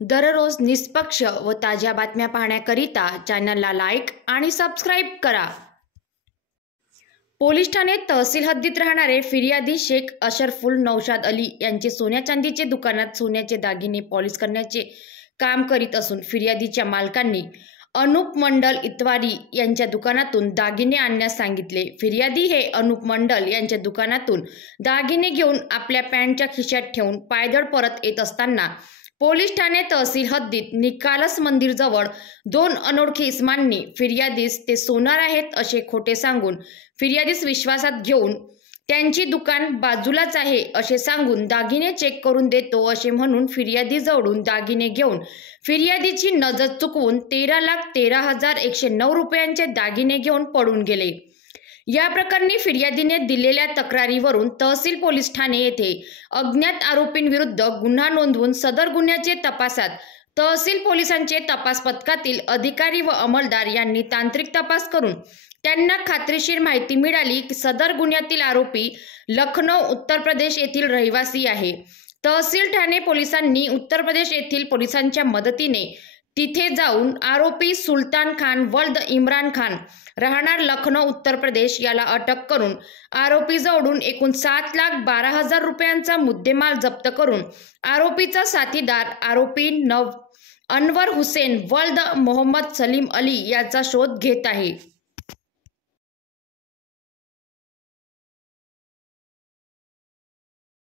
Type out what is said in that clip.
दररोज निष्पक्ष व ताज्या बातम्या पाहण्याकरिता चॅनलला लाईक आणि सबस्क्राईब करा। पोलीस ठाणे तहसील हद्दीत राहणारे फिर्यादी शेख अशरफुल नौशाद अली यांचे सोन्या चांदीचे दुकानात सोन्याचे दागिने पॉलिश करण्याचे काम करीत असून फिर्यादीच्या मालकांनी अनुप मंडल इतवारी यांच्या दुकानातून दागिने आणण्यास सांगितले। फिर्यादी हे अनुप मंडल यांच्या दुकानातून दागिने घेऊन आपल्या पॅन्टच्या खिशात ठेवून पायदळ परत येत असताना पोलीस ठाणे तहसील हद्दीत निकालस मंदिरजवळ दोन अनोळखी इसमांनी फिर्यादीस ते सोनार आहेत असे खोटे सांगून फिर्यादीस विश्वासात घेऊन त्यांची दुकान बाजूलाच आहे असे सांगून दागिने चेक करून देतो असे म्हणून फिर्यादीजवळून दागिने घेऊन फिर्यादीची नजर चुकवून 13,13,109 रुपयांचे दागिने घेऊन पळून गेले। या प्रकरणी फिर्यादीने दिलेल्या तक्रारीवरून तहसील पोलीस ठाणे येथे अज्ञात आरोपींविरुद्ध गुन्हा नोंदवून सदर गुन्ह्याचे तपासात तहसील पोलिसांचे तपास पथकातील अधिकारी व अंमलदार यांनी तांत्रिक तपास करून त्यांना खात्रीशीर माहिती मिळाली की सदर गुन्ह्यातील आरोपी लखनौ उत्तर प्रदेश येथील रहिवासी आहे। तहसील ठाणे पोलिसांनी उत्तर प्रदेश येथील पोलिसांच्या मदतीने तिथे जाऊन आरोपी सुलतान खान वल्द इम्रान खान राहणार लखनौ उत्तर प्रदेश याला अटक करून आरोपीजवळून एकूण 7,12,000 रुपयांचा मुद्देमाल जप्त करून आरोपीचा साथीदार आरोपी अनवर हुसेन वल्द मोहम्मद सलीम अली याचा शोध घेत आहे।